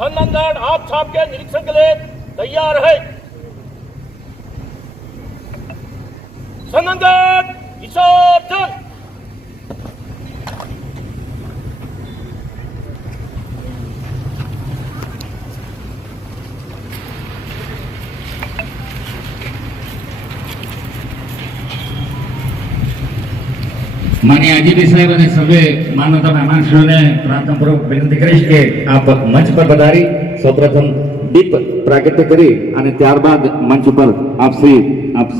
सम्मानदार आप साहब के निरीक्षण के लिए तैयार है। सम्मानदार विसर्जन। माननीय आईजीपी साहेब અને સર્વે માનવતા મહેમાનશ્રીઓને પ્રાર્થનાપૂર્વક વિનંતી કરીશ કે આપ મંચ પર પધારી સૌપ્રથમ દીપ પ્રાગટ્ય કરી અને ત્યારબાદ મંચ ઉપર આપ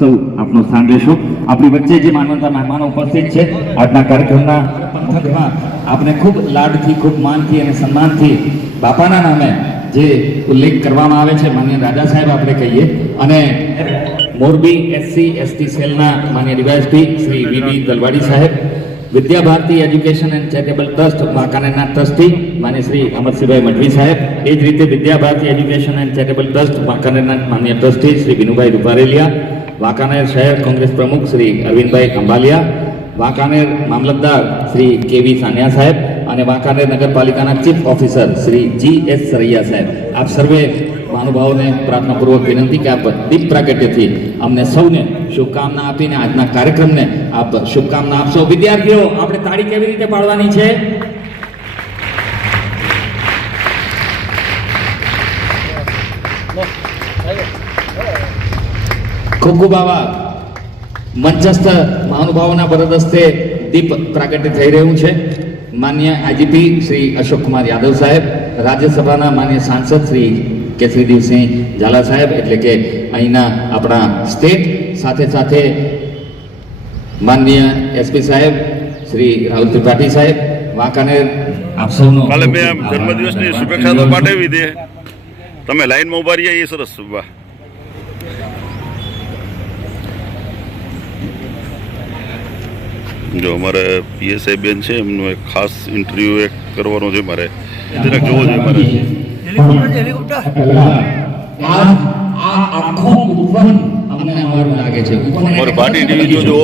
સૌ આપનું સ્થાન લેશો। આપણી વચ્ચે જે માનવતા મહેમાનો ઉપસ્થિત છે આજના કાર્યક્રમના પંથકમાં આપને ખૂબ લાડથી ખૂબ માનથી અને સન્માનથી બાપાના નામે જે ઉલ્લેખ કરવામાં આવે છે માનનીય રાજા સાહેબ આપણે કહીએ અને મોરબી એસસી એસટી સેલના માનનીય ડીવાયએસપી શ્રી વીબી દલવાડી સાહેબ, Vidya Bharati education and charitable trust વાંકાનેરના ટ્રસ્ટી માનનીય શ્રી અમરસિંહભાઈ મઢવી સાહેબ, એ જ રીતે Vidya Bharati education and charitable trust વાંકાનેરના માનનીય ટ્રસ્ટી શ્રી વિનુભાઈ રૂપારેલિયા, વાંકાનેર શહેર કોંગ્રેસ પ્રમુખ શ્રી અરવિંદભાઈ અંબાલિયા, વાંકાનેર મામલતદાર શ્રી કેવી સાનિયા સાહેબ અને વાંકાનેર નગરપાલિકાના chief officer Shri GS Saraiya સાહેબ, આપ સર્વે મહાનુભાવોને પ્રાર્થનાપૂર્વક વિનંતી કે આપ દીપ પ્રાગટ્યથી અમને સૌને શુભકામના આપીને આજના કાર્યક્રમને આપ શુભકામના આપશો। વિદ્યાર્થીઓ, આપણે તાળી કેવી રીતે પાડવાની છે? ખૂબ ખૂબ આભાર। મંચસ્થ મહાનુભાવોના વરદ હસ્તે દીપ પ્રાગટ્ય થઈ રહ્યું છે। માનનીય આઈજીપી શ્રી અશોક કુમાર યાદવ સાહેબ, રાજ્યસભાના માનનીય સાંસદ શ્રી કેસરીદેવસિંહ ઝાલા સાહેબ એટલે કે અહીંના આપણા સ્ટેટ, સાથે સાથે માનનીય એસપી સાહેબ શ્રી રાહુલ ત્રિપાઠી સાહેબ, વાંકાનેર આપ સૌનો કાલે મેં જન્મદિવસની શુભેચ્છા તો પાઠવી દે, તમે લાઈનમાં ઉભા રહ્યા એ સરસ। વાહ, જો અમારે પીએસઆઈ બેન છે એમનું એક ખાસ ઇન્ટરવ્યુ એક કરવાનો છે મારે, જરાક જોવો જોઈએ મારે। મારે પાર્ટી ટીવી જોજો।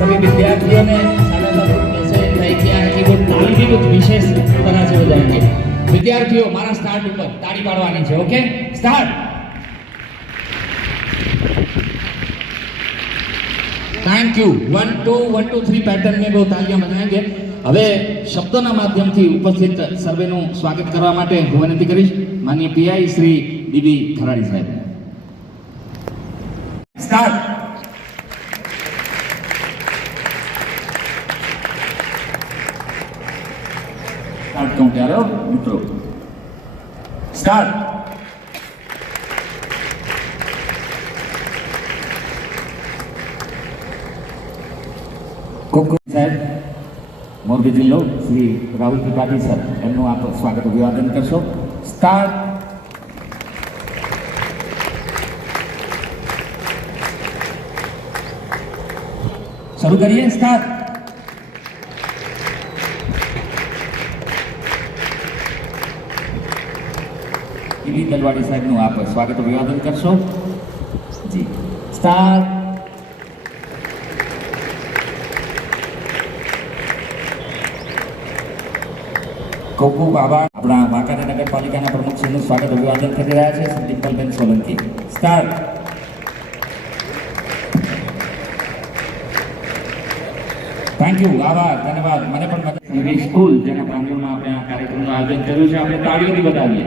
सभी विद्यार्थियों ने ऐसे तय किया है कि वो ताली भी कुछ विशेष तरह से हो जाएंगे। विद्यार्थियों, हमारा स्टार्ट ऊपर ताली पाड़वानी है। Okay, start. Thank you. 1 2 1 2 3 pattern में वो तालियां बजाएंगे। હવે શબ્દોના માધ્યમથી ઉપસ્થિત સર્વેનું સ્વાગત કરવા માટે હું વિનંતી કરીશ માનનીય પીઆઈ શ્રી ડીબી ખરાડી સાહેબ। સ્ટાર્ટ। स्टार्ट कौन कह रहे हो मित्रों? स्टार्ट। साहेब, मोरबी जिल्लो श्री राहुल त्रिपाठी सर एमનું આપ સ્વાગત અભિવાદન કરશો। સ્ટાર્ટ। શરૂ કરીએ। સ્ટાર્ટ। વીબી દલવાડી સાહેબનું આપ સ્વાગત અભિવાદન કરશો જી। સ્ટાર્ટ। ખૂબ ખૂબ આભાર। આપણા વાંકાનેર નગરપાલિકાના પ્રમુખશ્રીનું સ્વાગત અભિવાદન કરી રહ્યા છે ડિમ્પલબેન સોલંકી। સ્ટાર્ટ। થેન્ક યુ, આભાર, ધન્યવાદ। મને પણ મદદ સ્કૂલ જેના પ્રાંગણમાં આપણે આ કાર્યક્રમનું આયોજન કર્યું છે, આપણે તાળીઓથી વધાવીએ।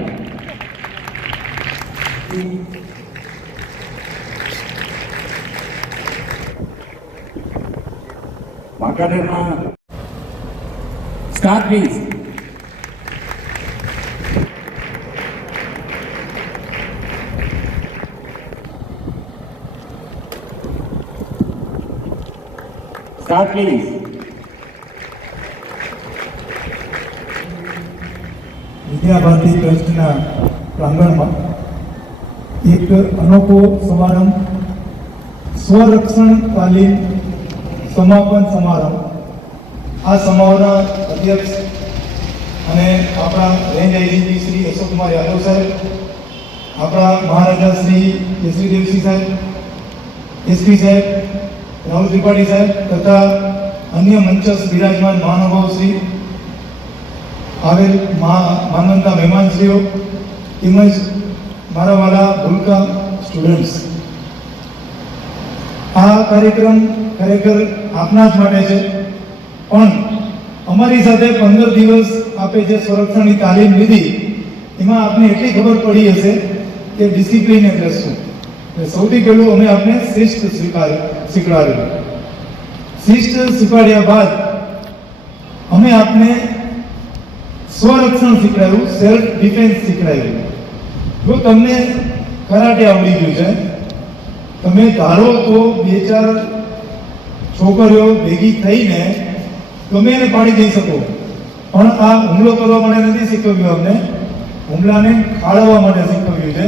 વાંકાનેરમાં start please. Start please. Vidyabharati ટ્રસ્ટના પ્રાંગણમાં એક અનોખો સમારંભ સ્વરક્ષણ તાલીમ સમાપન સમારંભ. આ સમારોહના અધ્યક્ષ અને આપણા રેન્જ આઈજીપી શ્રી અશોકકુમાર યાદવ સાહેબ, આપણા મહારાજા શ્રી કેસરીદેવસિંહ સાહેબ, એસપી સાહેબ રાહુલ ત્રિપાઠી સાહેબ તથા અન્ય મંચસ્થ બિરાજમાન મહાનુભાવ શ્રી આવેલ માનવંતા મહેમાનશ્રીઓ તેમજ મારા વાલા ભૂલકા સ્ટુડન્ટ્સ, આ કાર્યક્રમ ખરેખર આપના જ માટે છે. પણ અમારી સાથે 15 દિવસ આપે જે સંરક્ષણની તાલીમ લીધી એમાં આપને એટલી ખબર પડી હશે કે ડિસિપ્લિન એટલે શું. સૌથી પહેલું અમે આપને શિસ્ત શીખવાડ્યું. શિસ્ત શીખવાડ્યા બાદ અમે આપને સ્વરક્ષણ શીખવાડ્યું, સેલ્ફ ડિફેન્સ શીખવાડ્યું. જો તમને કરાટે આવડી ગયું છે, તમે ધારો તો 2-4 છોકરીઓ ભેગી થઈને તમે એને પાડી દઈ શકો. પણ આ હુમલો કરવા માટે નથી શીખવ્યું, અમને હુમલાને ખાળવવા માટે શીખવ્યું છે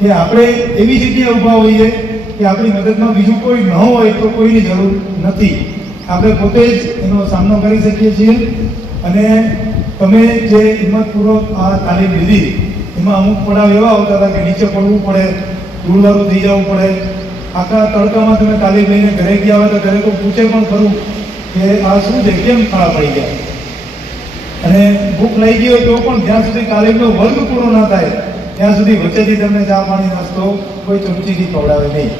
કે આપણે એવી જગ્યાએ ઊભા હોઈએ કે આપણી મદદમાં બીજું કોઈ ન હોય તો કોઈની જરૂર નથી, આપણે પોતે જ એનો સામનો કરી શકીએ છીએ. અને તમે જે હિંમતપૂર્વક આ તાલીમ લીધી એમાં અમુક પડાવ એવા આવતા હતા કે નીચે પડવું પડે, ધૂળવાળું થઈ જવું પડે. આખા તડકામાં તમે તાલીમ લઈને ઘરે ગયા હોય તો ઘરે તો પૂછે પણ ખરું કે આ શું છે, કેમ ખાડા પડી ગયા. અને ભૂખ લાગી ગઈ હોય તો પણ જ્યાં સુધી તાલીમનો વર્ગ પૂરો ના થાય ત્યાં સુધી વચ્ચેથી તમને ચા પાણી નાસ્તો કોઈ ચમચીથી ખવડાવે નહીં.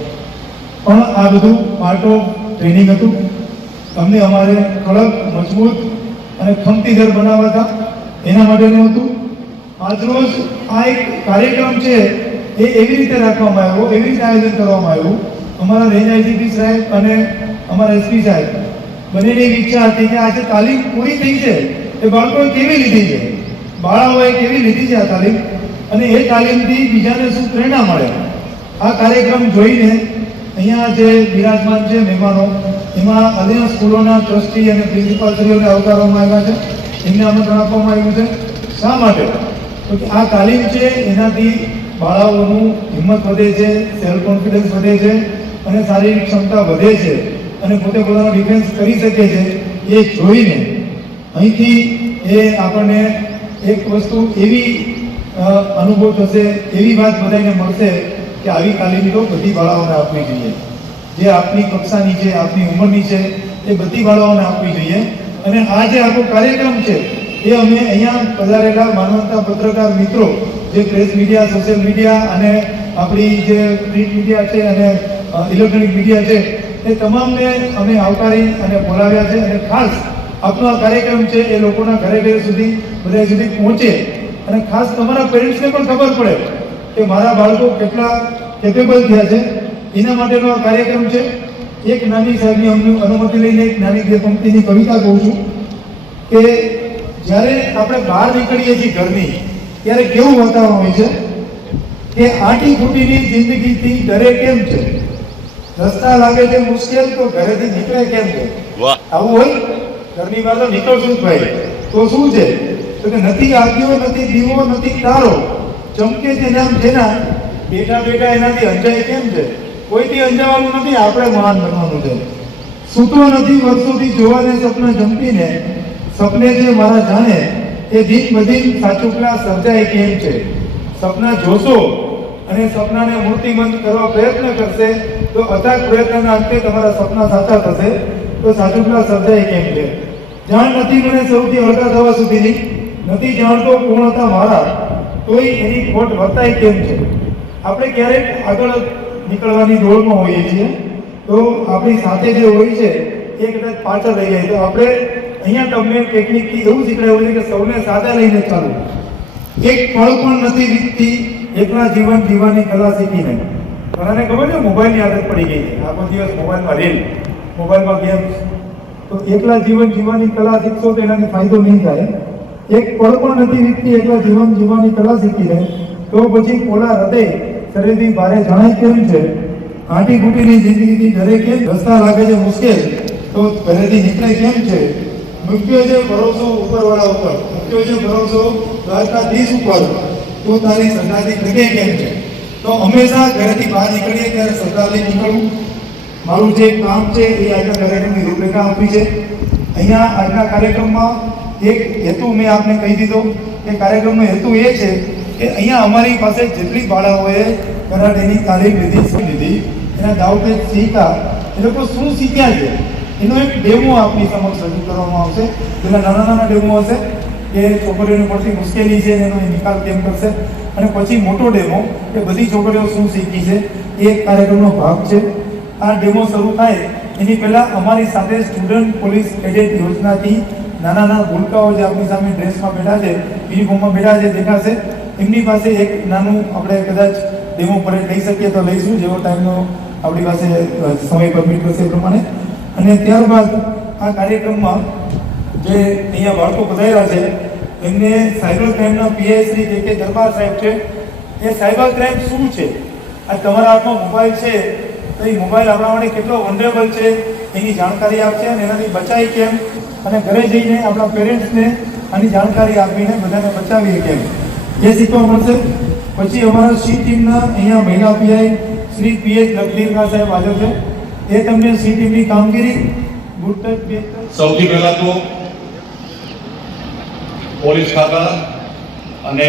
પણ આ બધું પાર્ટ ઓફ ટ્રેનિંગ હતું. તમને અમારે કડક, મજબૂત અને ખમતીઘર બનાવવા હતા, એના માટેનું હતું. આજરોજ આ એક કાર્યક્રમ છે એ એવી રીતે રાખવામાં આવ્યો, એવી રીતે આયોજન કરવામાં આવ્યું. અમારા રેન્જ આઈજીપી સાહેબ અને અમારા એસપી સાહેબ બંનેની ઈચ્છા હતી કે આજે તાલીમ પૂરી થઈ છે એ બાળકોએ કેવી લીધી છે, બાળાઓએ કેવી લીધી છે આ તાલીમ, અને એ તાલીમથી બીજાને શું પ્રેરણા મળે. આ કાર્યક્રમ જોઈને અહીંયા જે બિરાજમાન છે મહેમાનો, એમાં અન્ય સ્કૂલોના ટ્રસ્ટી અને પ્રિન્સિપાલશ્રીઓને આવકારવામાં આવ્યા છે, એમને આમંત્રણ આપવામાં આવ્યું છે. શા માટે? તો કે આ તાલીમ છે એનાથી બાળાઓનું હિંમત વધે છે, સેલ્ફ કોન્ફિડન્સ વધે છે અને શારીરિક ક્ષમતા વધે છે અને પોતે પોતાનો ડિફેન્સ કરી શકે છે. એ જોઈને અહીંથી એ આપણને એક વસ્તુ એવી અનુભવ થશે, એવી વાત બધાને મળશે કે આવી તાલીમ તો બધી બાળાઓને આપવી જોઈએ, જે આપની કક્ષાની છે, આપની ઉંમરની છે, એ બધી બાળાઓને આપવી જોઈએ. અને આ જે આખો કાર્યક્રમ છે એ અમે અહીંયા પધારેલા માનવતા પત્રકાર મિત્રો, જે પ્રેસ મીડિયા, સોશિયલ મીડિયા અને આપણી જે પ્રિન્ટ મીડિયા છે અને ઇલેક્ટ્રોનિક મીડિયા છે, એ તમામને અમે આવકારી અને બોલાવ્યા છે. અને ખાસ આપનો આ કાર્યક્રમ છે એ લોકોના ઘરે ઘરે સુધી બધા સુધી પહોંચે અને ખાસ તમારા પેરેન્ટ્સને પણ ખબર પડે કે મારા બાળકો કેટલા કેપેબલ થયા છે, એના માટેનો આ કાર્યક્રમ છે. એક નાની સાહેબની અનુમતિ લઈને એક નાની બે પંક્તિની કવિતા કહું છું કે જ્યારે આપણે બહાર નીકળીએ છીએ ઘરની ત્યારે કેવું વાતાવરણ હોય છે કે આંટી ફૂટીની જિંદગીથી ડરે કેમ છે, રસ્તા લાગે છે મુશ્કેલ તો ઘરેથી નીકળે કેમ છે. આવું હોય, ઘરની બહાર તો નીકળશું જ ભાઈ, તો શું છે તો કે નથી આગ્યો, નથી દીવો, નથી તારો, ચમકે છે નામ જેના, બેઠા બેઠા એનાથી અંજાય કેમ છે. કોઈથી અંજાવાનું નથી, આપણે મહાન બનવાનું છે. સૂતો નથી વર્ષોથી જોવાને સપના જંપીને, સપને છે મારા જાણે એ દિન બદીન સાચુકલા સર્જાય કેમ છે. સપના જોશો અને સપનાને મૂર્તિમંત કરવા પ્રયત્ન કરશે તો અથાગ પ્રયત્નના અંતે તમારા સપના સાચા થશે, તો સાચુકલા સર્જાય કેમ છે. જાણ નથી મને સૌથી અળગા થવા સુધીની, નથી જાણતો કોણ હતા મારા, તોય એની ખોટ વર્તાય કેમ છે. આપણે ક્યારેક આગળ નીકળવાની દોડમાં હોઈએ છીએ તો આપણી સાથે જે હોય છે એ કદાચ પાછળ રહી જાય. તો આપણે અહીંયા તમને ટેકનિકથી એવું શીખવાડ્યું છે કે સૌને સાથે લઈને ચાલવું. એક પળ પણ નથી વીતતી એકલા જીવન જીવવાની કલા શીખીને. ઘણાને ખબર છે મોબાઈલની આદત પડી ગઈ છે, આખો દિવસ મોબાઈલમાં રીલ, મોબાઈલમાં ગેમ્સ. તો એકલા જીવન જીવવાની કલા શીખશો તો એનાથી ફાયદો નહીં થાય. એક પળ પણ નથી વીતતી એકલા જીવન જીવવાની કલા શીખીને, તો પછી પોલા હૃદય શરીરથી ભારે જણાય કેમ છે. આંટી ઘૂંટીની જિંદગીથી ડરે કેમ, રસ્તા લાગે છે મુશ્કેલ તો ઘરેથી નીકળે કેમ છે? મુખ્ય છે ભરોસો ઉપરવાળા ઉપર, મુખ્ય છે ભરોસો દ્વારકાધીશ ઉપર, તો તારી શ્રદ્ધાથી ડગે કેમ છે? તો હંમેશા ઘરેથી બહાર નીકળીએ ત્યારે શ્રદ્ધાથી નીકળવું. મારું જે કામ છે એ આજના કાર્યક્રમની રૂપરેખા આપી છે. અહીંયા આજના કાર્યક્રમમાં એક હેતુ મેં આપને કહી દીધો કે કાર્યક્રમનો હેતુ એ છે કે અહીંયા અમારી પાસે જેટલી બાળાઓએ કરાટેની તાલીમ લીધી એના દાવતે શીખ્યા, એ લોકો શું શીખ્યા છે એનો એક ડેમો આપની સમક્ષ રજૂ કરવામાં આવશે. જેના નાના નાના ડેમો હશે કે છોકરીઓને પડતી મુશ્કેલી છે એનો નિકાલ કેમ કરશે, અને પછી મોટો ડેમો કે બધી છોકરીઓ શું શીખી છે એ એક કાર્યક્રમનો ભાગ છે. આ ડેમો શરૂ થાય એની પહેલાં અમારી સાથે સ્ટુડન્ટ પોલીસ કેડેટ યોજનાથી નાના નાના ભૂલકાઓ જે આપણી સામે ડ્રેસમાં બેઠા છે, યુનિફોર્મમાં બેઠા છે દેખાશે, એમની પાસે એક નાનું આપણે કદાચ ડેમો પરેડ લઈ શકીએ તો લઈશું, જેવો ટાઈમનો આપણી પાસે સમય પરમિટ કરશે એ પ્રમાણે. અને ત્યારબાદ આ કાર્યક્રમમાં જે અહીંયા બાળકો પધાર્યા છે એમને સાયબર ક્રાઇમના પીઆઈ શ્રી કે દરબાર સાહેબ છે, એ સાયબર ક્રાઇમ શું છે, આ તમારા હાથમાં મોબાઈલ છે તો એ મોબાઈલ આપણા માટે કેટલો વનરેબલ છે એની જાણકારી આપશે, અને એનાથી બચાવી કેમ, અને ઘરે જઈને આપણા પેરેન્ટ્સને આની જાણકારી આપીને બધાને બચાવીએ કેમ, એ શીખવા મળશે. પછી અમારા સી ટીમના અહીંયા મહિલા પીઆઈ શ્રી પીએચ લગલીરકા સાહેબ હાજર છે, એ તમને સી ટીમની કામગીરી સૌથી પહેલા તો પોલીસ ખાતા અને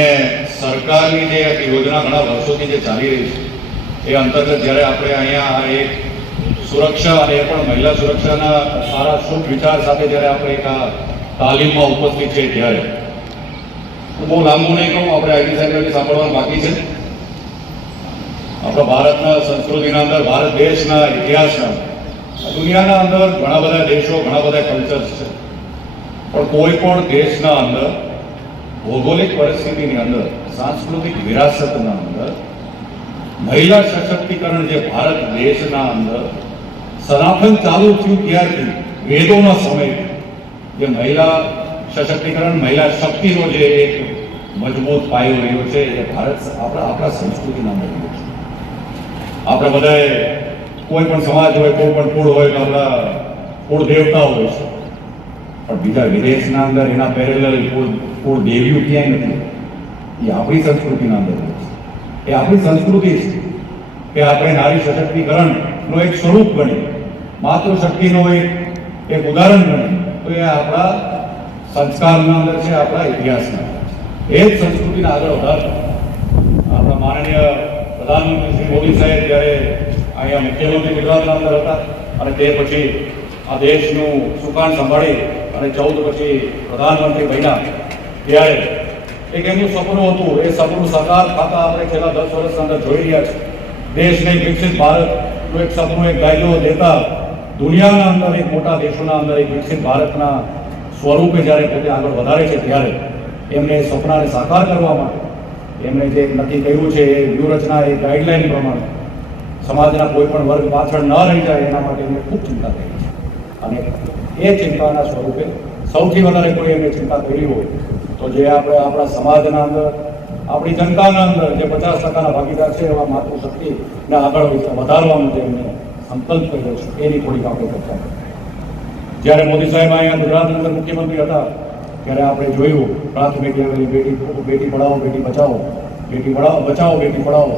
સરકારની જે યોજના ઘણા વર્ષોથી જે ચાલી રહી છે એ અંતર્ગત જ્યારે આપણે અહીંયા આ એક સુરક્ષા અને એ પણ મહિલા સુરક્ષાના સારા શુભ વિચાર સાથે જ્યારે આપણે એક આ તાલીમમાં ઉપસ્થિત છે ત્યારે હું બહુ લાંબુ નહીં કહું, આપણે આઈટી સાહેબની સાંભળવાનું બાકી છે. આપણા ભારતના સંસ્કૃતિના અંદર, ભારત દેશના ઇતિહાસના, દુનિયાના અંદર ઘણા બધા દેશો, ઘણા બધા કલ્ચર્સ છે, પણ કોઈ પણ દેશના અંદર ભૌગોલિક પરિસ્થિતિની અંદર, સાંસ્કૃતિક વિરાસતના અંદર મહિલા સશક્તિકરણ જે ભારત દેશના અંદર સનાતન ચાલુ થયું ત્યારથી વેદોના સમયથી જે મહિલા સશક્તિકરણ, મહિલા શક્તિનો જે એક મજબૂત પાયો રહ્યો છે એ ભારત આપણા સંસ્કૃતિના અંદર રહ્યો છે. આપણે બધાએ કોઈ પણ સમાજ હોય, કોઈ પણ કુળ હોય તો આપણા કુળ દેવતા હોય છે, પણ બીજા વિદેશના અંદર એના પેરેલલ કુળ દેવીઓ ક્યાંય નથી. એ આપણી સંસ્કૃતિના અંદર હોય છે. એ આપણી સંસ્કૃતિ છે કે આપણે નારી સશક્તિકરણનું એક સ્વરૂપ ગણીએ, માતૃશક્તિનો એક ઉદાહરણ ગણીએ તો એ આપણા સંસ્કારના અંદર છે, આપણા ઇતિહાસના અંદર છે. એ જ સંસ્કૃતિને આગળ વધારતા આપણા માનનીય પ્રધાનમંત્રી શ્રી મોદી સાહેબ જ્યારે અહીંયા મુખ્યમંત્રી ગુજરાતના અંદર હતા અને તે પછી આ દેશનું સુકાન સંભાળી અને 14 પછી પ્રધાનમંત્રી બન્યા ત્યારે એક એમનું સપનું હતું. એ સપનું સાકાર થતા આપણે છેલ્લા 10 વર્ષના અંદર જોઈ રહ્યા છે. દેશને વિકસિત ભારતનું એક સપનું, એક ગાયલો દેતા દુનિયાના અંદર, એક મોટા દેશોના અંદર એક વિકસિત ભારતના સ્વરૂપે જ્યારે પોતે આગળ વધારે છે ત્યારે એમને એ સપનાને સાકાર કરવા માટે એમણે જે નક્કી કર્યું છે એ વ્યૂહરચના, એ ગાઈડલાઈન પ્રમાણે સમાજના કોઈ પણ વર્ગ પાછળ ન રહી જાય એના માટે એમને ખૂબ ચિંતા કરી છે. અને એ ચિંતાના સ્વરૂપે સૌથી વધારે કોઈ એમને ચિંતા કરી હોય તો જે આપણે આપણા સમાજના અંદર, આપણી જનતાના અંદર જે 50% ભાગીદાર છે એવા માતૃશક્તિને આગળ વધારવાનો જે એમને સંકલ્પ કર્યો છે એની થોડીક આપણે ચર્ચા કરીએ. જ્યારે મોદી સાહેબ અહીંયા ગુજરાતની અંદર મુખ્યમંત્રી હતા ત્યારે આપણે જોયું પ્રાથમિક લેવલે બેટી પઢાઓ બેટી બચાવો, બેટી બચાવો બેટી પઢાઓ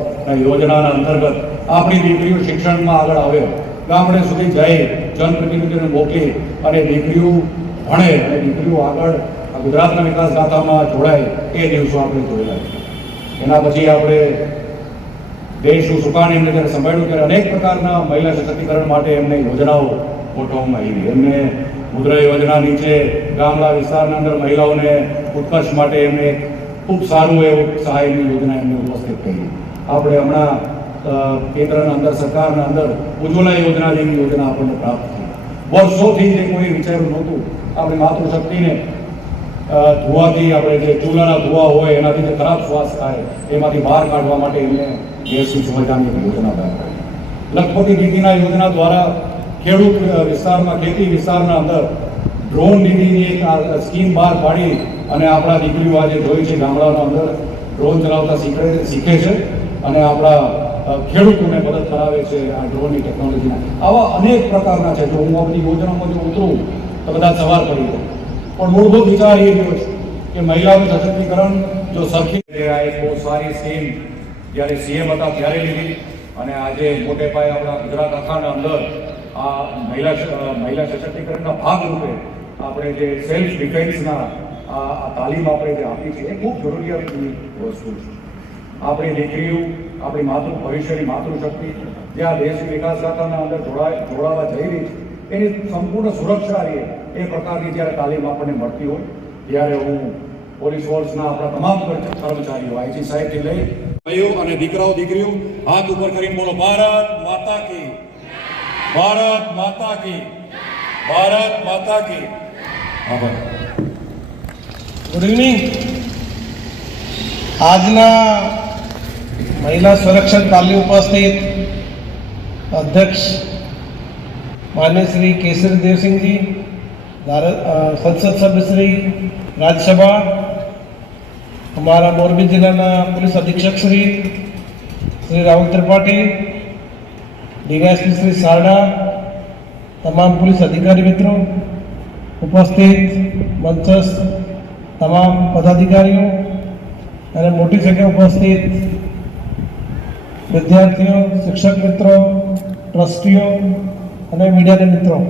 યોજનાના અંતર્ગત આપણી દીકરીઓ શિક્ષણમાં આગળ આવ્યો, ગામડે સુધી જઈ જનપ્રતિનિધિને મોકલી અને દીકરીઓ ભણે અને દીકરીઓ આગળ ગુજરાતના વિકાસ ગાથામાં જોડાય એ દિવસો આપણે જોયેલા છે. એના પછી આપણે દેશનું સુકાન એમને જ્યારે સંભાળ્યું ત્યારે અનેક પ્રકારના મહિલા સશક્તિકરણ માટે એમને યોજનાઓ ગોઠવવામાં આવી. એમને મુદ્રા યોજના નીચે ગામડા વિસ્તારના અંદર મહિલાઓને ઉત્કર્ષ માટે એમને ખૂબ સારું એવું સહાયની યોજના એમને ઉપસ્થિત કરી. આપણે હમણાં કેન્દ્રના અંદર, સરકારના અંદર ઉજ્જવલા યોજના જેવી યોજના આપણને પ્રાપ્ત થઈ. વર્ષોથી જે કોઈ વિચાર્યું નહોતું આપણી માતૃશક્તિને ધુવાથી, આપણે જે ચૂલાના ધુવા હોય એનાથી જે ખરાબ શ્વાસ થાય એમાંથી બહાર કાઢવા માટે એમને ગેસની સુવિધાની યોજના બહાર પાડી. લખપતિ દીદીના યોજના દ્વારા ખેડૂત વિસ્તારમાં, ખેતી વિસ્તારના અંદર ડ્રોન દીદીની એક સ્કીમ બહાર પાડી અને આપણા દીકરીઓ આજે જોઈ છે ગામડાના અંદર ડ્રોન ચલાવતા શીખે છે અને આપણા ખેડૂતોને મદદ કરાવે છે આ ડ્રોનની ટેકનોલોજીના. આવા અનેક પ્રકારના છે. જો હું આ બધી યોજનામાં જો ઉતરું તો બધા સવાલ કરી દે, પણ મૂળભૂત વિચાર એ રહ્યો છે કે મહિલાઓનું સશક્તિકરણ જો સરખી આ એક બહુ સારી સ્કીમ જ્યારે સીએમ હતા ત્યારે લીધી, અને આજે મોટે પાયે આપણા ગુજરાત આખાના અંદર આ મહિલા સશક્તિકરણના ભાગરૂપે આપણે જે સેલ્ફ ડિફેન્સના આ તાલીમ આપણે જે આપી છે એ ખૂબ જરૂરિયાતની વસ્તુ છે. આપણી દીકરીઓ, આપણી ભવિષ્યની માતૃશક્તિ જે આ દેશની વિકાસ ગાથાના અંદર જોડાવા જઈ રહી છે એની સંપૂર્ણ સુરક્ષા રહે એ પ્રકારની જ્યારે તાલીમ આપણને મળતી હોય ત્યારે હું પોલીસ ફોર્સના આપણા તમામ કર્મચારીઓ આઈજી સાહેબથી લઈ ભાઈઓ અને દીકરાઓ દીકરીઓ હાથ ઉપર કરીને બોલો, ભારત માતા કી, ભારત માતા કી, ભારત માતા કી. આભાર. Good evening. આજના મહિલા સંરક્ષણ તાલીમ ઉપસ્થિત અધ્યક્ષ માન્ય શ્રી કેસરી દેવસિંહજી, સંસદ સભ્ય શ્રી રાજ્યસભા, हमारा मोरबी जिला पुलिस अधीक्षक श्री राहुल त्रिपाठी, डीवायएसपी श्री सारडा, तमाम पुलिस अधिकारी मित्रों, उपस्थित मंचस्थ तमाम पदाधिकारियों और मोटी संख्या उपस्थित विद्यार्थियों, शिक्षक मित्रों, ट्रस्टीओ और मीडिया के मित्रों,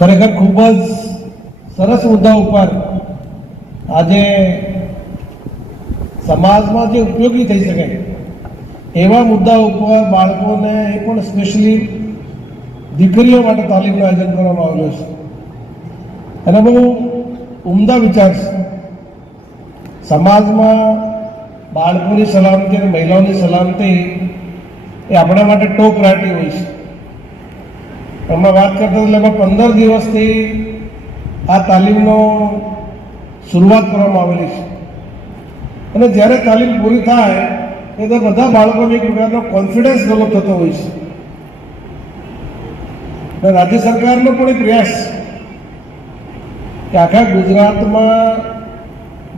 खरेखर खूब सरस मुद्दा पर આજે સમાજમાં જે ઉપયોગી થઈ શકે એવા મુદ્દા ઉપર બાળકોને એ પણ સ્પેશિયલી દીકરીઓ માટે તાલીમનું આયોજન કરવામાં આવેલું છે અને બહુ ઉમદા વિચાર છે. સમાજમાં બાળકોની સલામતી અને મહિલાઓની સલામતી એ આપણા માટે ટોપ પ્રાયોરિટી હોય છે. અમે વાત કરતા લગભગ 15 દિવસથી આ તાલીમનો શરૂઆત કરવામાં આવેલી છે અને જ્યારે તાલીમ પૂરી થાય એ તો બધા બાળકોને એક પ્રકારનો કોન્ફિડન્સ ડેવલપ થતો હોય છે. રાજ્ય સરકારનો પણ એક પ્રયાસ કે આખા ગુજરાતમાં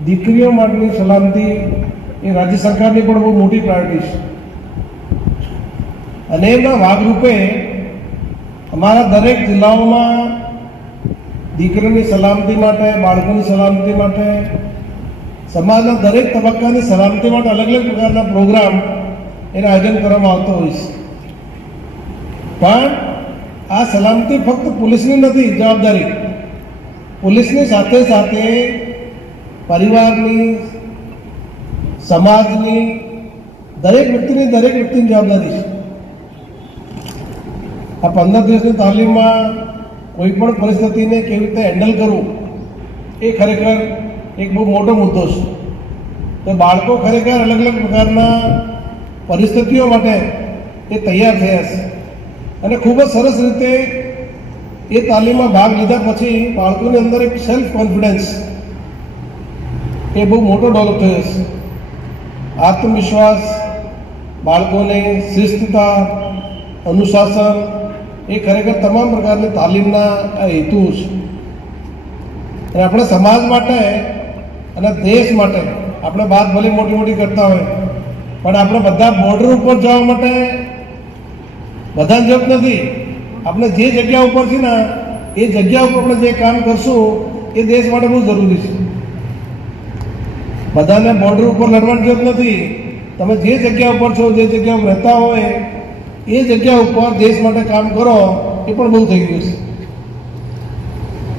દીકરીઓ માટેની સલામતી એ રાજ્ય સરકારની પણ બહુ મોટી પ્રાયોરિટી છે અને એના ભાગરૂપે અમારા દરેક જિલ્લાઓમાં દીકરીઓની સલામતી માટે, બાળકોની સલામતી માટે, સમાજના દરેક તબક્કાની સલામતી માટે અલગ અલગ પ્રકારના પ્રોગ્રામ એનું આયોજન કરવામાં આવતો હોય છે. પણ આ સલામતી ફક્ત પોલીસની નથી જવાબદારી, પોલીસની સાથે સાથે પરિવારની, સમાજની, દરેક વ્યક્તિની જવાબદારી છે. આ 15 દિવસની તાલીમમાં કોઈ પણ પરિસ્થિતિને કેવી રીતે હેન્ડલ કરવું એ ખરેખર એક બહુ મોટો મુદ્દો છે. તો બાળકો ખરેખર અલગ અલગ પ્રકારના પરિસ્થિતિઓ માટે એ તૈયાર થયા છે અને ખૂબ જ સરસ રીતે એ તાલીમમાં ભાગ લીધા પછી બાળકોની અંદર એક સેલ્ફ કોન્ફિડન્સ એ બહુ મોટો ડેવલપ થયો છે. આત્મવિશ્વાસ, બાળકોને શિસ્તતા, અનુશાસન એ ખરેખર તમામ પ્રકારની તાલીમના આ હેતુ છે. અને આપણા સમાજ માટે અને દેશ માટે આપણે વાત ભલે મોટી મોટી કરતા હોય પણ આપણે બધા બોર્ડર ઉપર જવા માટે બધાને જરૂર નથી. આપણે જે જગ્યા ઉપર છે ને એ જગ્યા ઉપર આપણે જે કામ કરશું એ દેશ માટે બહુ જરૂરી છે. બધાને બોર્ડર ઉપર લડવાની જરૂર નથી. તમે જે જગ્યા ઉપર છો, જે જગ્યા ઉપર રહેતા હોય એ જગ્યા ઉપર દેશ માટે કામ કરો એ પણ બહુ થઈ ગયું છે.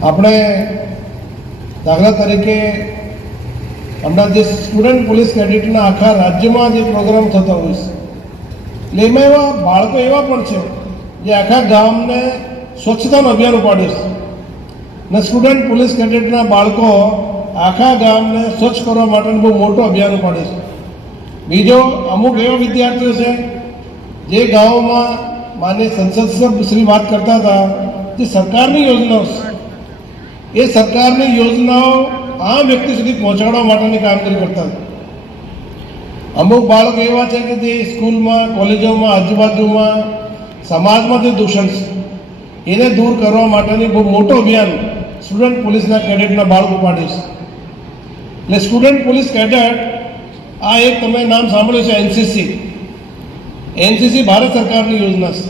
આપણે દાખલા તરીકે હમણાં જે સ્ટુડન્ટ પોલીસ કેડેટના આખા રાજ્યમાં જે પ્રોગ્રામ થતા હોય છે એટલે એમાં એવા બાળકો એવા પણ છે જે આખા ગામને સ્વચ્છતાનું અભિયાન ઉપાડ્યું છે ને સ્ટુડન્ટ પોલીસ કેડેટના બાળકો આખા ગામને સ્વચ્છ કરવા માટેનું બહુ મોટું અભિયાન ઉપાડે છે. બીજો અમુક એવા વિદ્યાર્થીઓ છે જે ગામોમાં માન્ય સંસદ સભ્ય શ્રી વાત કરતા હતા જે સરકારની યોજનાઓ છે એ સરકારની યોજનાઓ આ વ્યક્તિ સુધી પહોંચાડવા માટેની કામગીરી કરતા હતા. અમુક બાળકો એવા છે કે જે સ્કૂલમાં, કોલેજોમાં, આજુબાજુમાં સમાજમાં જે દૂષણ છે એને દૂર કરવા માટેની બહુ મોટો અભિયાન સ્ટુડન્ટ પોલીસના કેડેટના બાળકો પાડે છે. એટલે સ્ટુડન્ટ પોલીસ કેડેટ આ એક તમે નામ સાંભળ્યું છે એનસીસી ભારત સરકારની યોજના છે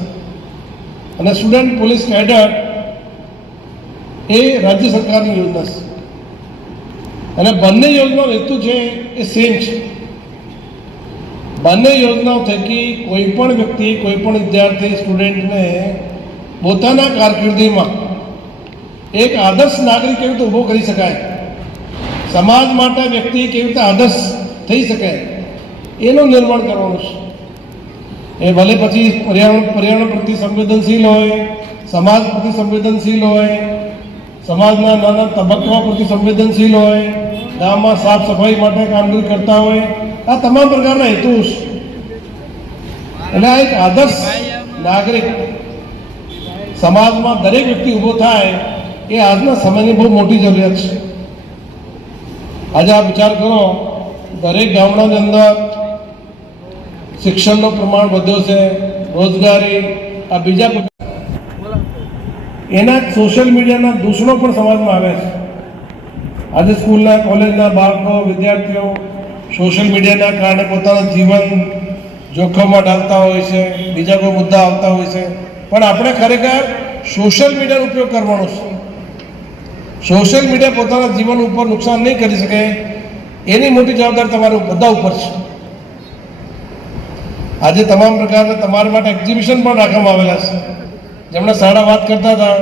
અને સ્ટુડન્ટ પોલીસ કેડર એ રાજ્ય સરકારની યોજના છે અને બંને યોજનાઓ હેતુ છે એ સેમ છે. બંને યોજનાઓ થકી કોઈ પણ વ્યક્તિ, કોઈ પણ વિદ્યાર્થી, સ્ટુડન્ટને પોતાના કારકિર્દીમાં એક આદર્શ નાગરિક કેવી રીતે ઊભો કરી શકાય, સમાજ માટે વ્યક્તિ કેવી રીતે આદર્શ થઈ શકે એનું નિર્માણ કરવાનું છે. એ ભલે પછી પર્યાવરણ પ્રતિ સંવેદનશીલ હોય, સમાજ પ્રતિ સંવેદનશીલ હોય, સમાજના નાના તબક્કાઓ પ્રતિ સંવેદનશીલ હોય, ગામમાં સાફ સફાઈ માટે કામગીરી કરતા હોય, આ તમામ પ્રકારના હેતુ છે. એટલે આ એક આદર્શ નાગરિક સમાજમાં દરેક વ્યક્તિ ઊભો થાય એ આજના સમયની બહુ મોટી જરૂરિયાત છે. આજે આ વિચાર કરો, દરેક ગામડાની અંદર શિક્ષણનું પ્રમાણ વધ્યો છે, રોજગારી, આ બીજા એના સોશિયલ મીડિયાના દૂષણો પણ સમાજમાં આવે છે. આજે સ્કૂલના, કોલેજના બાળકો, વિદ્યાર્થીઓ સોશિયલ મીડિયાના કારણે પોતાનું જીવન જોખમમાં ડાલતા હોય છે, બીજા કોઈ મુદ્દા આવતા હોય છે, પણ આપણે ખરેખર સોશિયલ મીડિયાનો ઉપયોગ કરવાનો છે. સોશિયલ મીડિયા પોતાના જીવન ઉપર નુકસાન નહીં કરી શકે એની મોટી જવાબદારી તમારા બધા ઉપર છે. આજે તમામ પ્રકારના તમારા માટે એક્ઝિબિશન પણ રાખવામાં આવેલા છે. જેમણે સારા વાત કરતા હતા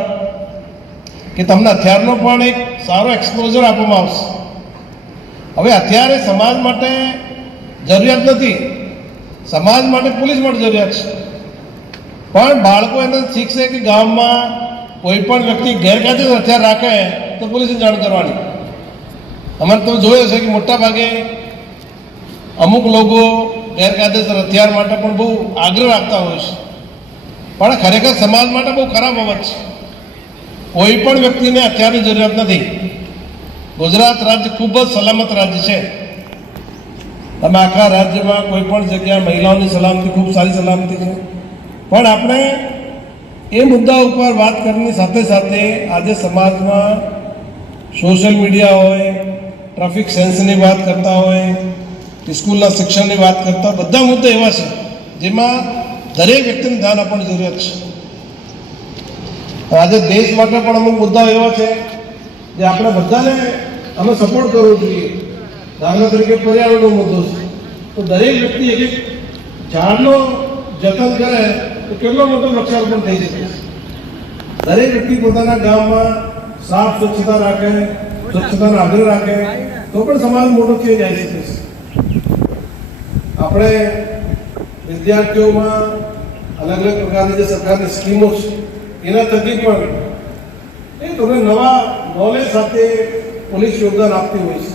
કે તમને હથિયારનો પણ એક સારો એક્સપોઝર આપવામાં આવશે. હવે હથિયારે સમાજ માટે જરૂરિયાત નથી, સમાજ માટે પોલીસ માટે જરૂરિયાત છે. પણ બાળકો એને શીખશે કે ગામમાં કોઈ પણ વ્યક્તિ ગેરકાયદેસર હથિયાર રાખે તો પોલીસને જાણ કરવાની. અમારે તો જોયું છે કે મોટા ભાગે અમુક લોકો ગેરકાયદેસર હથિયાર માટે પણ બહુ આગ્રહ રાખતા હોય છે, પણ ખરેખર સમાજ માટે બહુ ખરાબ બાબત છે. કોઈ પણ વ્યક્તિને હથિયારની જરૂરિયાત નથી. ગુજરાત રાજ્ય ખૂબ જ સલામત રાજ્ય છે. તમે આખા રાજ્યમાં કોઈ પણ જગ્યાએ મહિલાઓની સલામતી ખૂબ સારી સલામતી છે. પણ આપણે એ મુદ્દા ઉપર વાત કરવાની સાથે સાથે આજે સમાજમાં સોશિયલ મીડિયા હોય, ટ્રાફિક સેન્સની વાત કરતા હોય, સ્કૂલના શિક્ષણની વાત કરતા હોય, બધા મુદ્દા એવા છે જેમાં દરેક વ્યક્તિને ધ્યાન આપવાની જરૂરિયાત છે. આજે દેશ માટે પણ અમુક મુદ્દાઓ એવા છે જે આપણે બધાને અમે સપોર્ટ કરવો જોઈએ. દાખલા તરીકે પર્યાવરણનો મુદ્દો છે, તો દરેક વ્યક્તિ એક ઝાડનો જતન કરે તો કેટલો મોટો વૃક્ષારોપણ થઈ શકે. દરેક વ્યક્તિ પોતાના ગામમાં સાફ સ્વચ્છતા રાખે, સ્વચ્છતાનો આગ્રહ રાખે તો પણ સમાજ મોટો ચેન્જ આવી શકે છે. આપણે વિદ્યાર્થીઓમાં અલગ અલગ પ્રકારની જે સરકારની સ્કીમો છે એના થકી પણ એ તમને નવા નોલેજ સાથે પોલીસ યોગદાન આપતી હોય છે.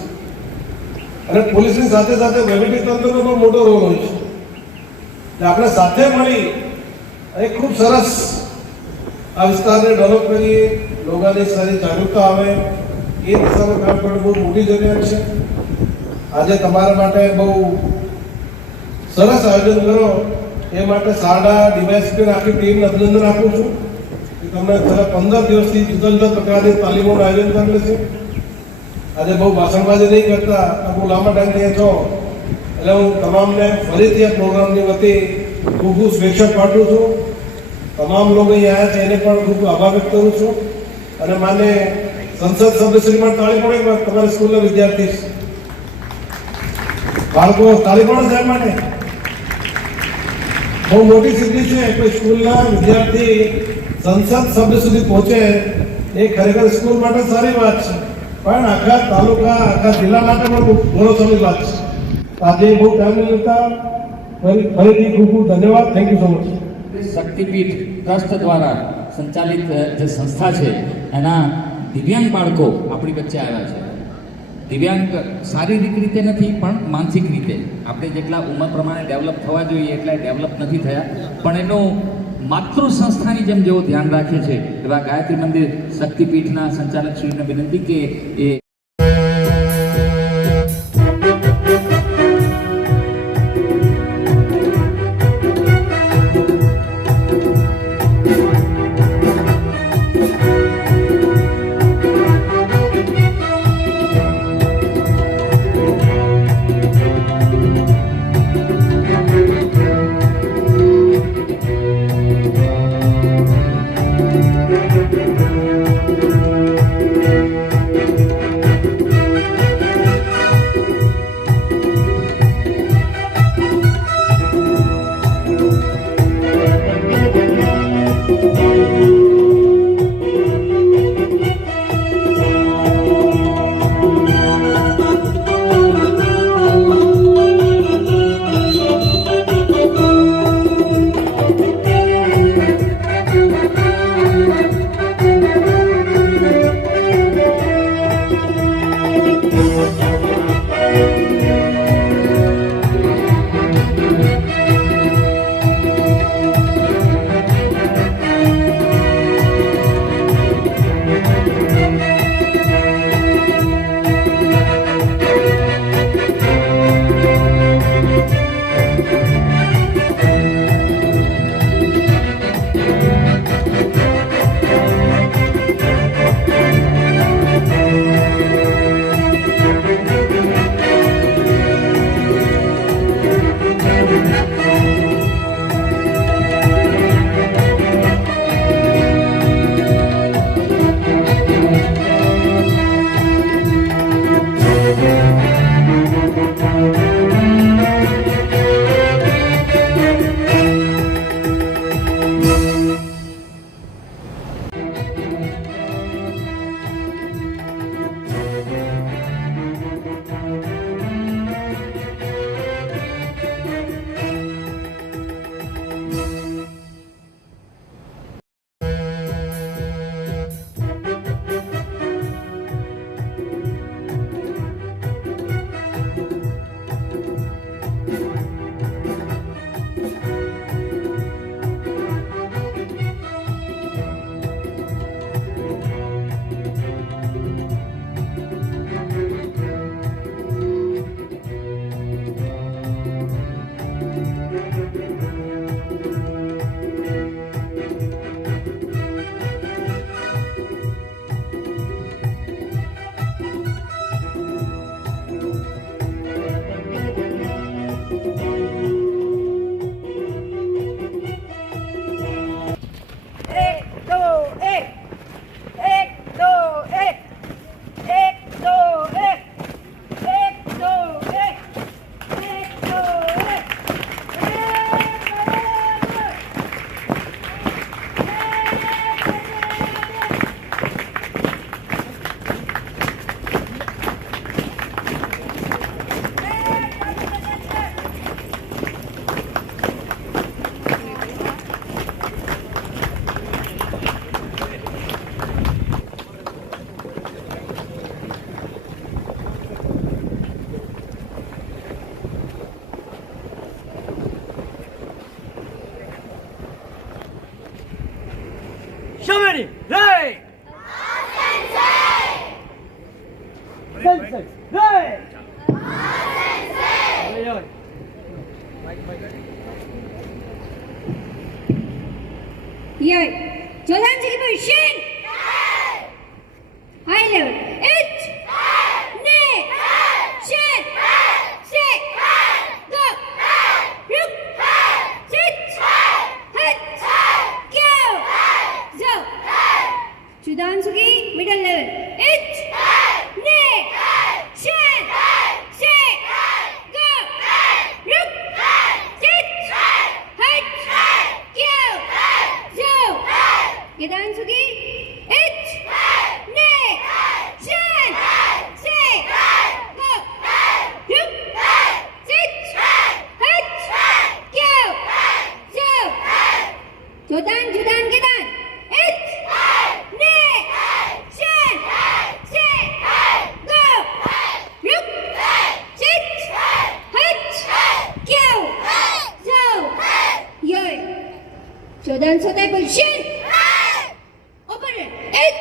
અને પોલીસની સાથે સાથે વહીવટી તંત્રનો પણ મોટો રોલ હોય છે. આપણે સાથે મળી એક ખૂબ સરસ આ વિસ્તારને ડેવલપ કરીએ, લોકોની સારી જાગૃતતા આવે એ દિશામાં કામ કરવું બહુ મોટી જરૂરિયાત છે. આજે તમારા માટે બહુ સરસ આયોજન કરો એ માટે શાળા ડીવાયએસપીને આખી ટીમને અભિનંદન આપું છું કે તમને છેલ્લા 15 દિવસથી જુદા જુદા પ્રકારની તાલીમોનું આયોજન કરેલું છે. આજે બહુ ભાષણબાજી નહીં કરતા, બહુ લાંબા ટાઈમથી છો એટલે હું તમામને ફરીથી આ પ્રોગ્રામની વતી ખૂબ ખૂબ શુભેચ્છા પાઠવું છું. તમામ લોકો અહીં આવ્યા છે એને પણ ખૂબ આભાર વ્યક્ત કરું છું. અને માને સંસદ સભ્યશ્રી માટે તાળી પડે, તમારી સ્કૂલના વિદ્યાર્થી બાળકો તાળી પડે સાહેબ માટે બહુ મોટી સિદ્ધિ છે. કોઈ સ્કૂલના વિદ્યાર્થી સંસદ સભ્ય સુધી પહોંચે એ ખરેખર સ્કૂલ માટે સારી વાત છે, પણ આખા તાલુકા, આખા જિલ્લા માટે પણ બહુ ગૌરવશાળી વાત છે. આજે બહુ ટાઈમ નહીં લેતા, ફરીથી ખૂબ ખૂબ ધન્યવાદ. Thank you so much. Shaktipeeth trust દ્વારા સંચાલિત જે સંસ્થા છે એના દિવ્યાંગ બાળકો આપણી વચ્ચે આવ્યા છે. દિવ્યાંગ શારીરિક રીતે નથી પણ માનસિક રીતે આપણે જેટલા ઉંમર પ્રમાણે ડેવલપ થવા જોઈએ એટલા ડેવલપ નથી થયા, પણ એનું માતૃ સંસ્થાની જેમ જેવો ધ્યાન રાખે છે એવા ગાયત્રી મંદિર શક્તિપીઠના સંચાલક શ્રીને વિનંતી કે એ Germany, right! Sensei, right! Yay! Jordan celebration! High level. It! Ne! Shen! Say! Go! Look! Sit! Hut! Go! Zo! Jordan Sugi, middle level. It! Ne! Shen! Say! Go! Look! Sit! Hut! Go! Zo! Jordan Sugi, it! Ne! Shen! Say! Go! Look! Sit! Hut! Go! Zo! Jordan Gedan! It! Ne! Shen! Say! Go! Look! Sit! Hut! Go! Zo! Yay! Jordan Sotai position! Open it! It!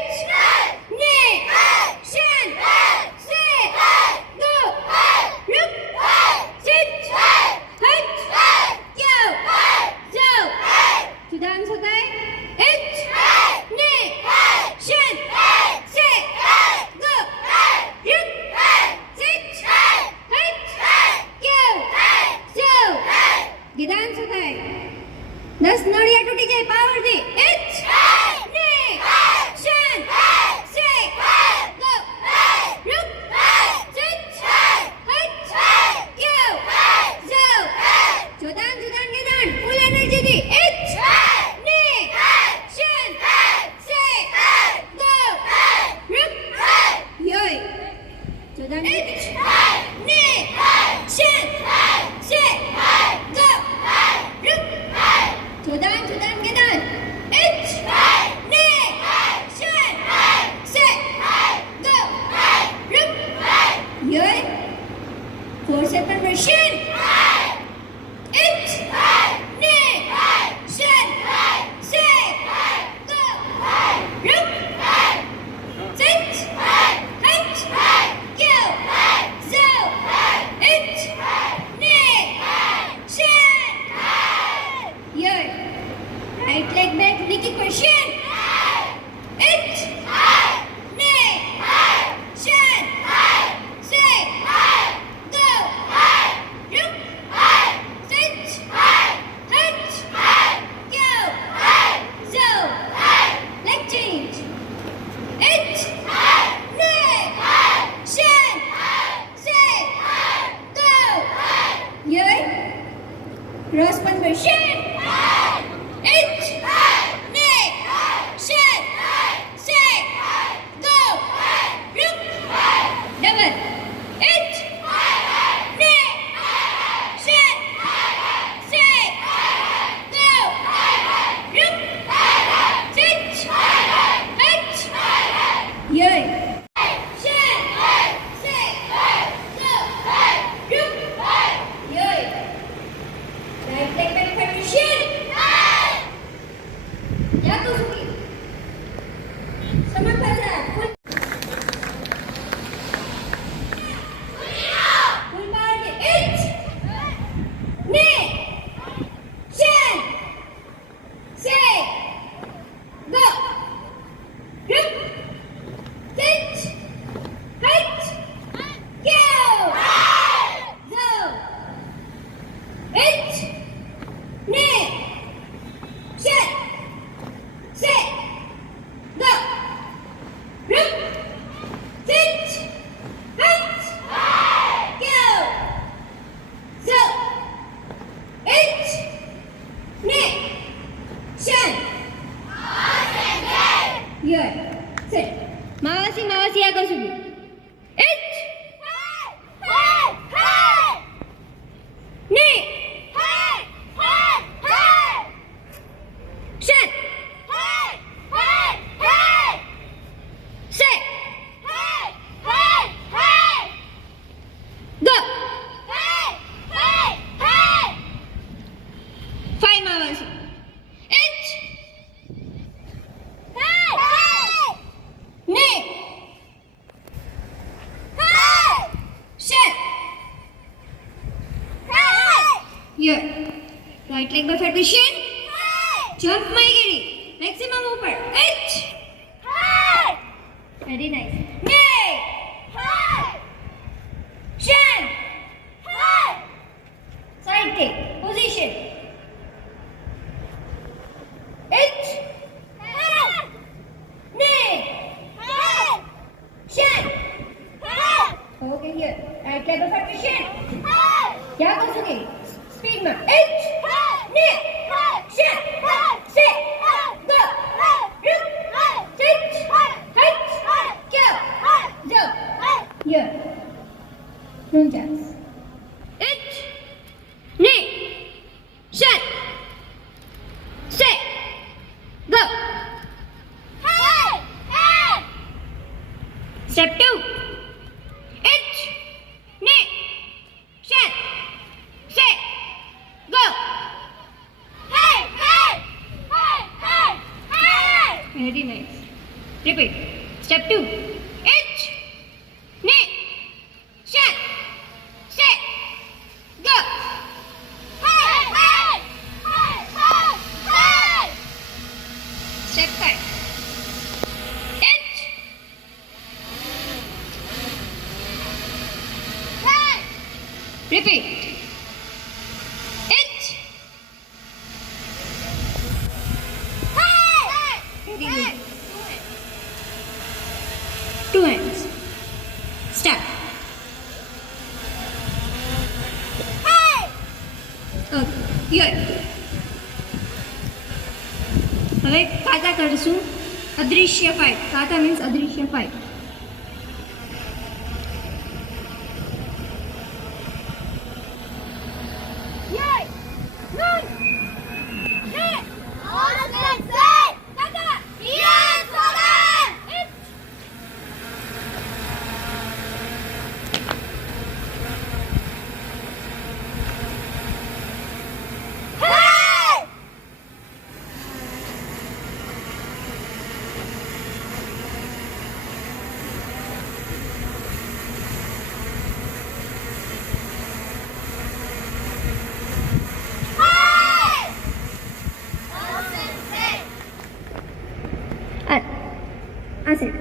Ne! Shen! Say! Go! Look! Sit! Hut! Go! Zo! Jordan Sotai! It! Ne! Shen! Say! Go! Look! Sit! Hut! Go! Zo! Jordan Sotai! 10 નળિયા તૂટી જાય પાવરથી. It! Ne! Shen! Say! Go! Look! Sit! Hut! Go! Zo! Jordan Gedan! Full energy થી. It! Ne! Shen! Say! Go! Look! Yay! Jordan It! Ne! Shen! Say! Go! Look! Jordan Gedan! It! Ne! Shen! Say! Go! Look! Yay! 4-7 machine! It! Ne! Shen! Say! Go! Look! Sit! Hut! Go! Zo! It! Ne! Shen! Yay! Right leg back, Nikki question. It! Ne! Shen! Say! Go! Look! Sit! Hut! Go! Zo! Leg change. It! Ne! Shen! Say! Go! Yay! Cross conversion. It! Ne! Shen! Say! Go! Look! Double. It! Ne! Shen! Say! Go! Look! Sit! Hut! Yay! Shen! Say! Go! Look! Yay! Right leg back position. Jatuh Sugi. Sama baca. Full power. It! Ne! Shen! Say! Go! Look! Sit! Hut! Go! Zo! It! Ne! Shen! Say! Go! Look! Sit! Hut! Go! Zo! It! Ne! Shen! Here. Sit. Mawasi આગળ સુધી. It! Ne! Shen! Say! Go! 5 Mawasi. It! Right leg में federation jump माइगेरी maximum ऊपर H very nice ने शन side take position H ने शन okay here right leg में federation क्या कर सके स्पीड में एच ने शन से गो रुक टिच हट क्या जो हियर don't chance एच ने शन से गो step 2 एच ने शन से गो very nice repeat step 2 H ने शन से गो step 5 H repeat H very good two hands step okay here હવે કાતા કરશું અદૃશ્ય ફાઇટ કાતા મીન્સ અદૃશ્ય ફાઇટ આ side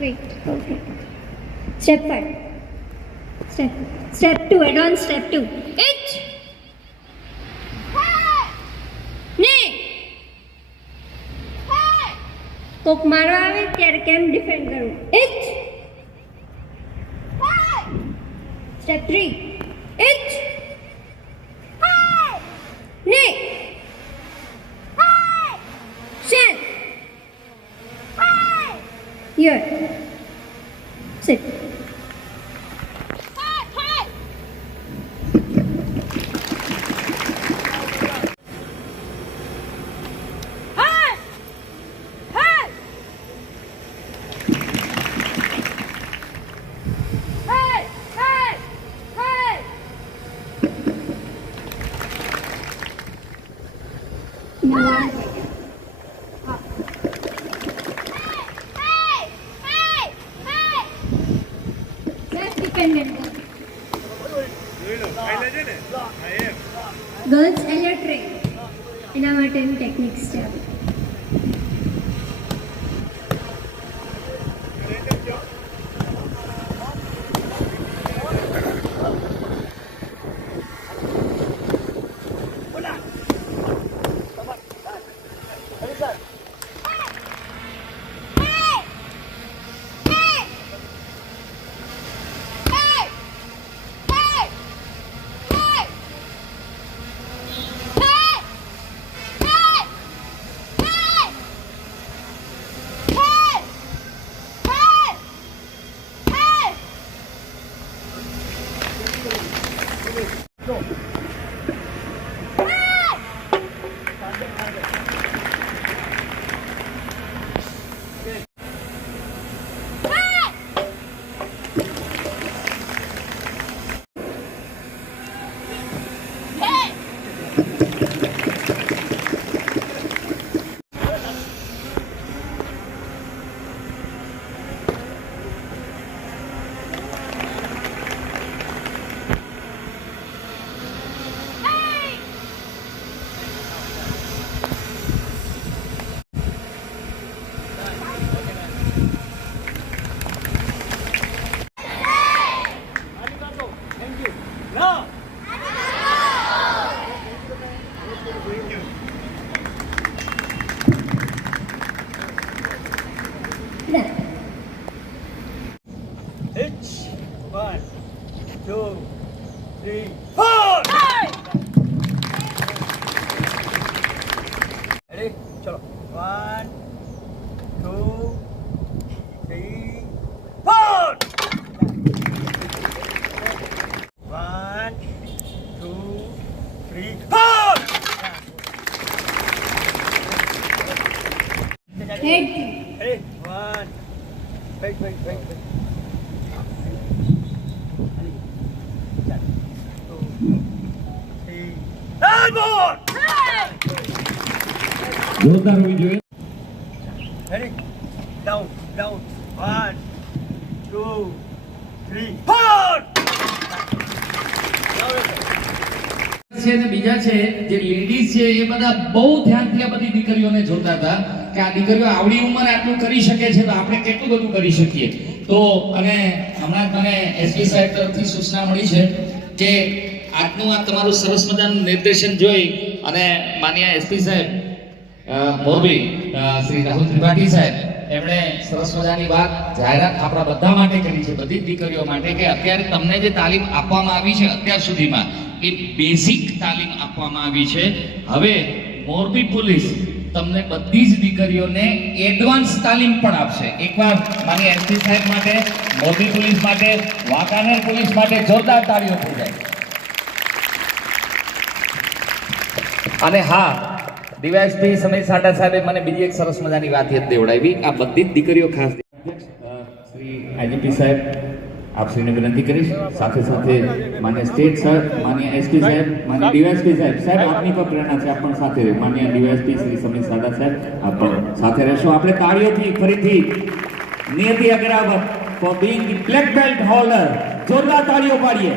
wait okay step 5 step 2 advanced step 2 h ને કોક મારવા આવે ત્યારે કેમ ડિફેન્ડ કરવું h step 3 h ને શન here sit girls Eliot train એના માટેની ટેકનિક્સ છે Head 2. જોરદાર હોવી જોઈએ. છે ને બીજા છે જે લેડીઝ છે એ બધા બહુ ધ્યાનથી આ બધી દીકરીઓને જોતા હતા કે આ દીકરીઓ આવડી ઉંમરે આટલું કરી શકે છે તો આપણે કેટલું બધું કરી શકીએ. તો અને હમણાં મને એસપી સાહેબ તરફથી સૂચના મળી છે કે આજનું આ તમારું સરસ મજાનું નિર્દેશન જોઈ અને માનનીય એસપી સાહેબ મોરબી શ્રી રાહુલ ત્રિપાઠી સાહેબ એમણે સરસ મજાની વાત જાહેરાત આપણા બધા માટે કરી છે, બધી જ દીકરીઓ માટે, કે અત્યારે તમને જે તાલીમ આપવામાં આવી છે અત્યાર સુધીમાં એ બેઝિક તાલીમ આપવામાં આવી છે. હવે મોરબી પોલીસ તમને બધી જ દીકરીઓને એડવાન્સ તાલીમ પણ આપશે. એકવાર માની એસપી સાહેબ માટે, મોરબી પોલીસ માટે, વાંકાનેર પોલીસ માટે જોરદાર તાળીઓ થઈ જાય. અને હા, ડીવાયએસપી સમીર સાટા સાહેબે મને બીજી એક સરસ મજાની વાત યાદ દેવડાવી. આ બધી જ દીકરીઓ ખાસ શ્રી આઈજીપી સાહેબ આપશ્રીને વિનંતી કરીશ, સાથે સાથે માન્ય સ્ટેટ સર, માન્ય એસપી સાહેબ, માન્ય ડીવાયએસપી સાહેબ, સાહેબ આપની પણ પ્રેરણા છે, આપ પણ સાથે રહે. માન્ય ડીવાયએસપી શ્રી સમીર સાટા સાહેબ, આપ પણ સાથે રહેશો. આપણે તાળીઓથી ફરીથી Niyati Agrawal for being the black belt holder, જોરદાર તાળીઓ પાડીએ.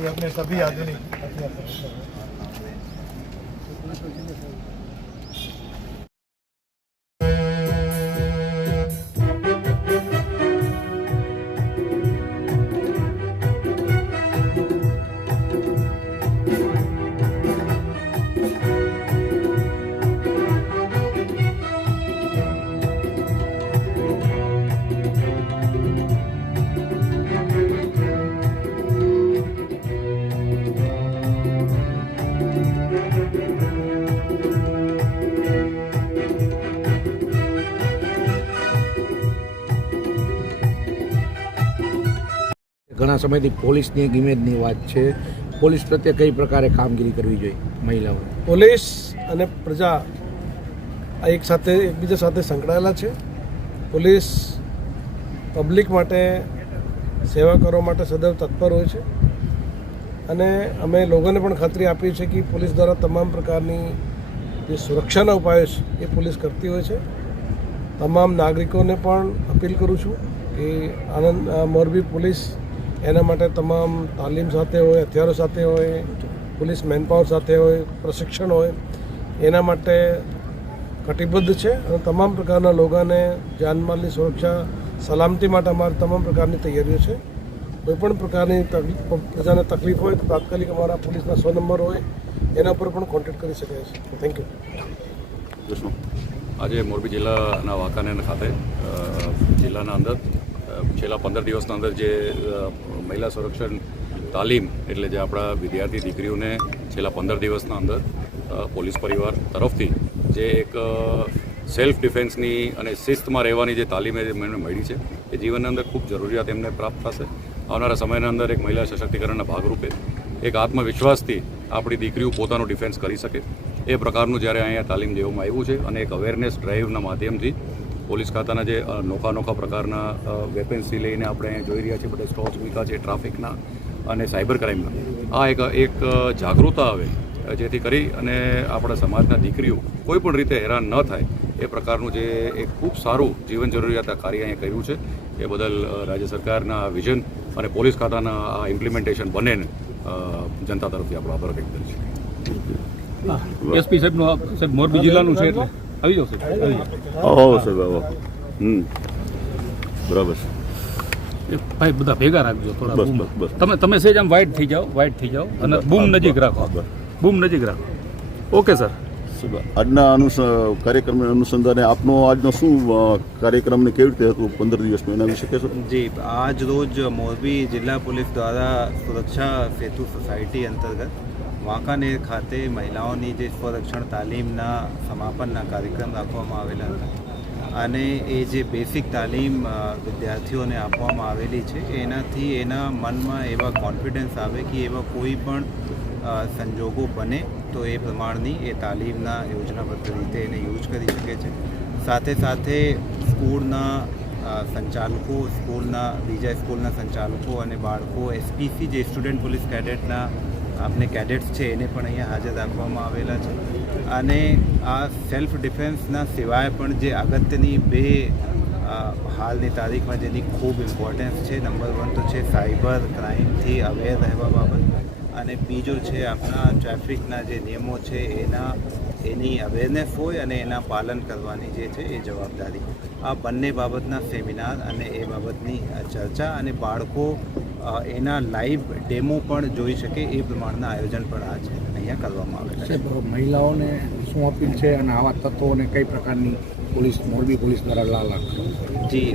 ये अपने सभी आधुनिक ઘણા સમયથી પોલીસની એક ઇમેજની વાત છે. પોલીસ પ્રત્યે કઈ પ્રકારે કામગીરી કરવી જોઈએ મહિલાઓ? પોલીસ અને પ્રજા આ એક સાથે એકબીજા સાથે સંકળાયેલા છે. પોલીસ પબ્લિક માટે સેવા કરવા માટે સદૈવ તત્પર હોય છે અને અમે લોકોને પણ ખાતરી આપીએ છીએ કે પોલીસ દ્વારા તમામ પ્રકારની જે સુરક્ષાના ઉપાયો છે એ પોલીસ કરતી હોય છે. તમામ નાગરિકોને પણ અપીલ કરું છું કે આનંદ મોરબી પોલીસ એના માટે તમામ તાલીમ સાથે હોય, હથિયારો સાથે હોય, પોલીસ મેનપાવર સાથે હોય, પ્રશિક્ષણ હોય, એના માટે કટિબદ્ધ છે અને તમામ પ્રકારના લોકોને જાનમાલની સુરક્ષા સલામતી માટે અમારી તમામ પ્રકારની તૈયારીઓ છે. કોઈપણ પ્રકારની પ્રજાને તકલીફ હોય તો તાત્કાલિક અમારા પોલીસના 100 નંબર હોય એના પર પણ કોન્ટેક્ટ કરી શકાય છે. Thank you. આજે મોરબી જિલ્લાના વાંકાનેર ખાતે જિલ્લાના અંદર છેલ્લા 15 દિવસના અંદર જે મહિલા સંરક્ષણ તાલીમ એટલે જે આપણા વિદ્યાર્થી દીકરીઓને છેલ્લા 15 દિવસના અંદર પોલીસ પરિવાર તરફથી જે એક સેલ્ફ ડિફેન્સની અને શિસ્તમાં રહેવાની જે તાલીમ એમને મળી છે એ જીવનની અંદર ખૂબ જરૂરિયાત એમને પ્રાપ્ત થશે. આવનારા સમયના અંદર એક મહિલા સશક્તિકરણના ભાગરૂપે એક આત્મવિશ્વાસથી આપણી દીકરીઓ પોતાનું ડિફેન્સ કરી શકે એ પ્રકારનું જ્યારે અહીંયા તાલીમ દેવામાં આવ્યું છે અને એક અવેરનેસ ડ્રાઈવના માધ્યમથી પોલીસ ખાતાના જે નોખા પ્રકારના વેપન્સથી લઈને આપણે અહીંયા જોઈ રહ્યા છીએ બધા સ્ટોક્સ મૂક્યા છે ટ્રાફિકના અને સાયબર ક્રાઇમના, આ એક જાગૃતતા આવે જેથી કરી અને આપણા સમાજના દીકરીઓ કોઈ પણ રીતે હેરાન ન થાય એ પ્રકારનું જે એક ખૂબ સારું જીવન જરૂરિયાત કાર્ય અહીંયા કર્યું છે એ બદલ રાજ્ય સરકારના વિઝન અને પોલીસ ખાતાના આ ઇમ્પ્લિમેન્ટેશન બંનેને જનતા તરફથી આપણો આભાર વ્યક્ત કરીએ છીએ. એસપી સાહેબનું સાહેબ મોરબી જિલ્લાનું છે એટલે આવી જાવ સાહેબ. આવો સાહેબ આવો. બરાબર છે ભાઈ બધા ભેગા રાખજો થોડા. બસ, બૂમ. બસ. તમે સેજ આમ વાઇડ થઈ જાઓ અને બૂમ નજીક રાખો. બૂમ નજીક રાખો. Okay sir. આજના કાર્યક્રમના અનુસંધાને આપનો આજનો શું કાર્યક્રમને કેવી રીતે હતું 15 દિવસનો એના વિશે કહેશો? जी आज रोज मोरबी जिला पुलिस द्वारा सुरक्षा सेतु सोसायटी अंतर्गत વાંકાનેર ખાતે મહિલાઓની જે સ્વરક્ષણ તાલીમના સમાપનના કાર્યક્રમ રાખવામાં આવેલા હતા. અને એ જે બેસિક તાલીમ વિદ્યાર્થીઓને આપવામાં આવેલી છે એનાથી એના મનમાં એવા કોન્ફિડન્સ આવે કે એવા કોઈ પણ સંજોગો બને તો એ પ્રમાણની એ તાલીમના યોજનાબદ્ધ રીતે એને યુઝ કરી શકે છે. સાથે સાથે સ્કૂલના સંચાલકો, બીજા સ્કૂલના સંચાલકો અને બાળકો, એસપીસી જે સ્ટુડન્ટ પોલીસ કેડેટના આપણે કેડેટ્સ છે એને પણ અહીંયા હાજર રાખવામાં આવેલા છે. અને આ સેલ્ફ ડિફેન્સના સિવાય પણ જે અગત્યની બે હાલની તારીખમાં જેની ખૂબ ઇમ્પોર્ટન્સ છે, નંબર 1 તો છે સાયબર ક્રાઇમથી અવેર રહેવા બાબત, અને બીજો છે આપણા ટ્રાફિકના જે નિયમો છે એની અવેરનેસ હોય અને એના પાલન કરવાની જે છે એ જવાબદારી. આ બંને બાબતના સેમિનાર અને એ બાબતની ચર્ચા અને બાળકો એના લાઈવ ડેમો પણ જોઈ શકે એ પ્રમાણના આયોજન પણ આજે અહીંયા કરવામાં આવેલા છે. મહિલાઓને શું અપીલ છે અને આવા તત્વોને કઈ પ્રકારની મોરબી પોલીસ દ્વારા લાભ? જી,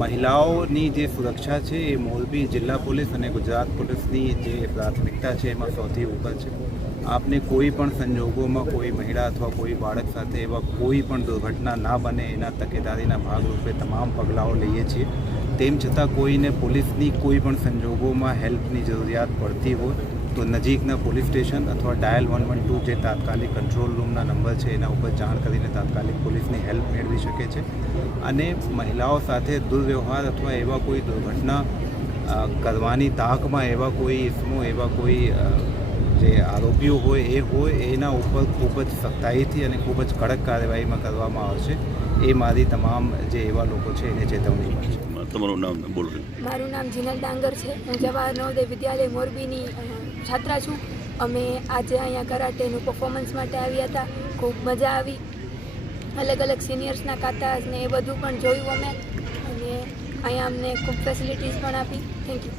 મહિલાઓની જે સુરક્ષા છે એ મોરબી જિલ્લા પોલીસ અને ગુજરાત પોલીસની જે પ્રાથમિકતા છે એમાં સૌથી ઉપર છે. આપને કોઈ પણ સંજોગોમાં કોઈ મહિલા અથવા કોઈ બાળક સાથે એવા કોઈ પણ દુર્ઘટના ના બને એના તકેદારીના ભાગરૂપે તમામ પગલાઓ લઈએ છીએ. તેમ છતાં કોઈને પોલીસની કોઈ પણ સંજોગોમાં હેલ્પની જરૂરિયાત પડતી હોય તો નજીકના પોલીસ સ્ટેશન અથવા ડાયલ 112 જે તાત્કાલિક કંટ્રોલ રૂમના નંબર છે એના ઉપર જાણ કરીને તાત્કાલિક પોલીસની હેલ્પ મેળવી શકે છે. અને મહિલાઓ સાથે દુર્વ્યવહાર અથવા એવા કોઈ દુર્ઘટના કરવાની તાકમાં એવા કોઈ ઇસમો, એવા કોઈ જે આરોપીઓ હોય એના ઉપર ખૂબ જ સખ્તાઈથી અને ખૂબ જ કડક કાર્યવાહીમાં કરવામાં આવશે. એ મારી તમામ જે એવા લોકો છે એને ચેતવણી છે. તમારું નામ બોલો. મારું નામ જીનલ ડાંગર છે. હું જવાહર નવોદય વિદ્યાલય મોરબીની છાત્રા છું. અમે આજે અહીંયા કરાટેનું પરફોર્મન્સ માટે આવ્યા હતા. ખૂબ મજા આવી. અલગ અલગ સિનિયર્સના કાતાસ ને એ બધું પણ જોયું અમે, અને અહીંયા અમને ખૂબ ફેસિલિટીઝ પણ આપી. Thank you.